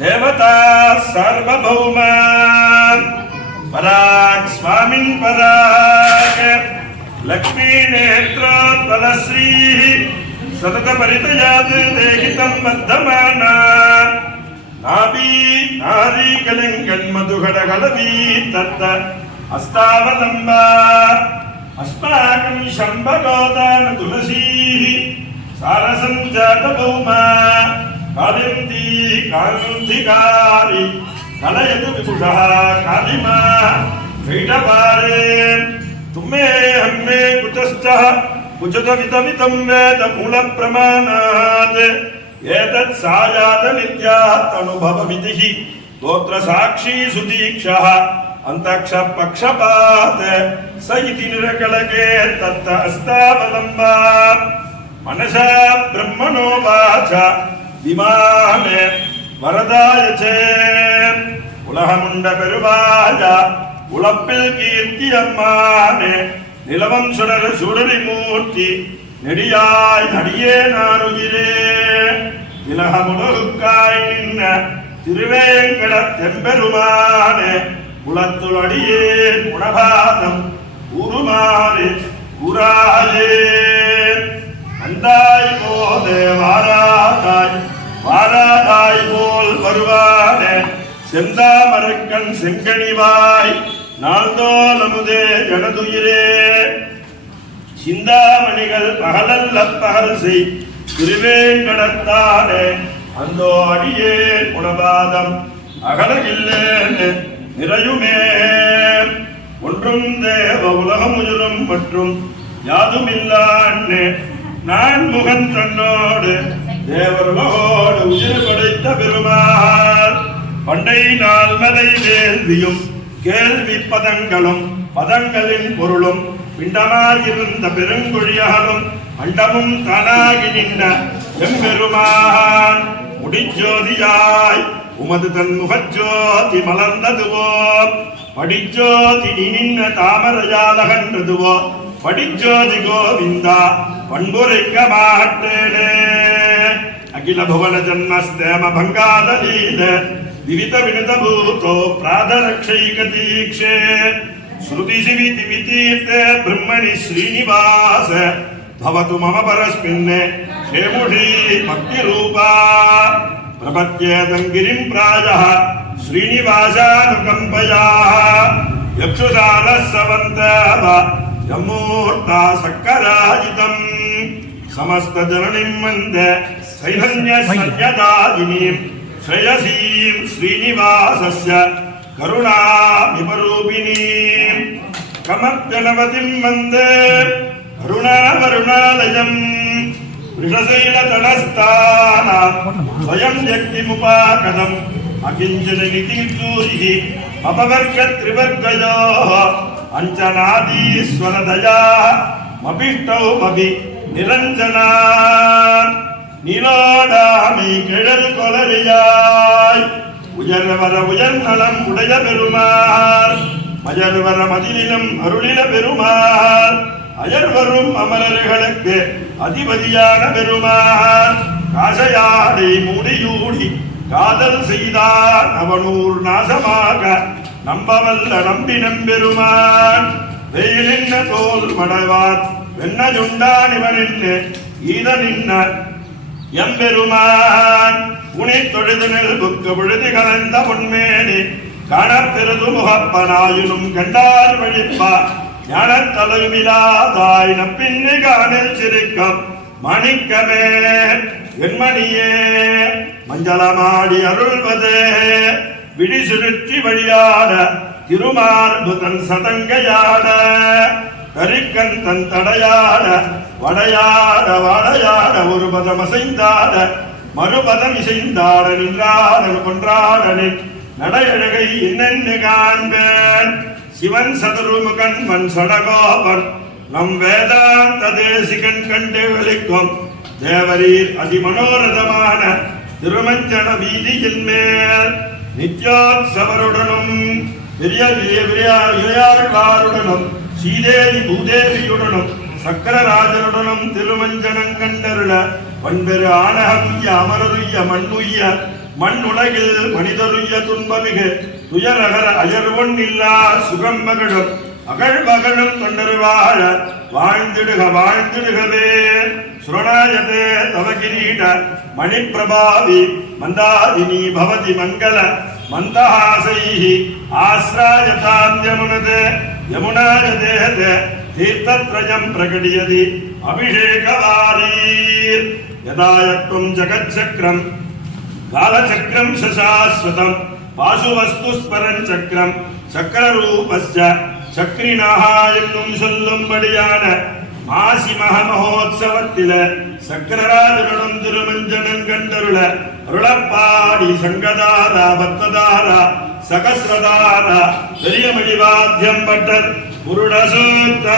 देवता सार्वभौमा पराग स्वामिन् पराग लक्ष्मी नेत्रोत्पलश्री सतत परितयात् देहितं वर्धमाना नाभी नारी कलिंगन् मधुघटगलवी तत्त अस्तावलम्बा अस्माकं शम्भगोदान तुलसी सारसञ्जात भौमा कालिंदी कांतिकारी कलयतु विपुषः कालिमा क्रीडपारे तुम्हे हम्मे कुचश्चः कुचतवितमितं वेद मूलप्रमाणात् एतत् सायात नित्यात् अनुभवमितिः गोत्र साक्षी सुदीक्षः अंतक्ष पक्षपात स इति निरकलके तत्त अस्तावलम्बा मनसा ब्रह्मणो वाचा विमाने वरदायचे उलहमुंड पेरुवाया उलप्पिल कीर्तियम्माने निलवं सुडर सुडरि मूर्ति नेडियाय नडिये नारुगिरे इलहमुलुक्काय निन्न तिरुवेंकट तेम्पेरुमाने उलत्तुलडिये गुणभादं उरुमारे उराये अंदाय बोले वारादाय वारादाय बोल வருவானே செந்தாமரக்கண் செங்கனிவாய் நாள்தோலமுதே ஜனதுயிரே சிந்தாமணிகள் பகலல்ல பகல் செய் திருவேங்கடத்தானே அந்தோ அடியே குணபாதம் அகலகில்லேன் நிறையுமே ஒன்றும் தேவ உலகம் உயிரும் மற்றும் யாதுமில்லான்னே நான் முகன் தன்னோடு தேவர்களோடு உயிர் படைத்த பெருமாள் பண்டை நாள் மலை வேள்வியும் கேள்வி பதங்களும் பதங்களின் பொருளும் பிண்டமாயிருந்த பெருங்குழியாலும் அண்டமும் தானாகி நின்ற எம்பெருமான் முடிஜோதியாய் உமது தன் முகஜோதி மலர்ந்ததுவோ படிஜோதி நின்ன தாமரையாலகன்றதுவோ படிஜோதி கோவிந்தா பண்புரைக்க மாட்டேனே அகில புவன ஜன்மஸ்தேம பங்காதலீல விவித வினித பூதோ பிராதரக்ஷைக தீக்ஷே ஸ்ருதி சிவிதி விதீர்த்தே பிரம்மணி ஸ்ரீனிவாச பவது மம பரஸ்மின்னே ஹேமுஷி பக்தி ரூபா பிரபத்யேதங்கிரிம் பிராயः ஸ்ரீனிவாசானுகம்பயா யக்ஷுசாலஸ்ஸவந்தவ யமூர்த்தா சக்கராஜிதம் समस्त जननीं वन्दे सैधन्य सन्यदादिनीं श्रेयसीं श्रीनिवासस्य கருணாமிபரூபிணீ கமத்யனவதிம் வந்தே கருணாவருணாலயம் விஷசைலதலஸ்தானாம் ஸ்வயம் யக்திமுபாகதம் அகிஞ்சன நிதிசூரிஹி அபவர்க த்ரிவர்கயோः அஞ்சனாதீஸ்வரதயா மபிஷ்டௌ மபி நிரஞ்சனா நீலோடாமை கிழல் கொலரியாய் உயர்வர உயர்நலம் உடைய பெருமாள் மயர்வர மதிலினம் அருளில பெருமாள் அயர்வரும் அமரர்களுக்கு அதிபதியான பெருமாள் காசையாடை மூடியூடி காதல் செய்தார் அவனூர் நாசமாக நம்பவல்ல நம்பினம் பெருமான் வெயிலின்ன தோல் மடவார் வெண்ணஜுண்டான் இவனின்னு ஈத நின்ன எம்பெருமான் உனி தொழுதுனில் புக்கு விழுதி கலந்த பொன்மேனி காணப்பெருது முகப்பனாயினும் கண்டார் வழிப்பா ஞானத்தலைமிலாதாய் நப்பின்னி காணில் சிரிக்கம் மணிக்கமே வெண்மணியே மஞ்சளமாடி அருள்வதே விழி சுருற்றி வழியாட திருமார்பு தன் சதங்கையாட கரிக்கன் தன் தடையாட வடையாட வாடையாட ஒரு பதம் அசைந்தாட மறுபதம் இசைந்தாட நின்றாடன் கொன்றாடனின் நடையழகை என்னென்னு காண்பேன் சிவன் சதுருமுகன் வன் சடகோபன் நம் வேதாந்த தேசிகன் கண்டு வெளிக்கும் தேவரீர் அதிமனோரதமான திருமஞ்சன வீதியின் மேல் நித்யோத்சவருடனும் விளையாடுவாருடனும் ஸ்ரீதேவி பூதேவியுடனும் சக்கரராஜனுடனும் திருமஞ்சனம் கண்டருள பண்பெரு ஆனகமுய்ய அமரருய்ய மண்ணுய்ய மண்ணுலகில் மனிதருய்ய துன்பமிகு துயரகர அயர்வொன் இல்லா சுகம் மகளும் அகழ்மகளும் தொண்டருவாழ வாழ்ந்திடுக வாழ்ந்திடுகவே சுரணாயதே தவ கிரீட மணிப்பிரபாவி மந்தாதினி பவதி மங்கள மந்தஹாசைஹி ஆஸ்ராயதாம் யமுனதே யமுனாயதேஹதே தீர்த்தத்ரயம் பிரகடியதி அபிஷேகவாரீர் யதாயத்வம் ஜகச்சக்ரம் காலச்சக்ரம் சசாஸ்வதம் பாசுவஸ்து ஸ்மரன் சக்கரம் சக்கரரூபஸ்ய சக்ரினஹா என்னும் சொல்லும்படியான மாசி மகமகோத்சவத்தில சக்கரராஜனுடன் திருமஞ்சனம் கண்டருள அருளப்பாடி சங்கதாரா பத்மதாரா சகசிரதாரா பெரிய மணிவாத்தியம் பட்டர் புருடசூத்த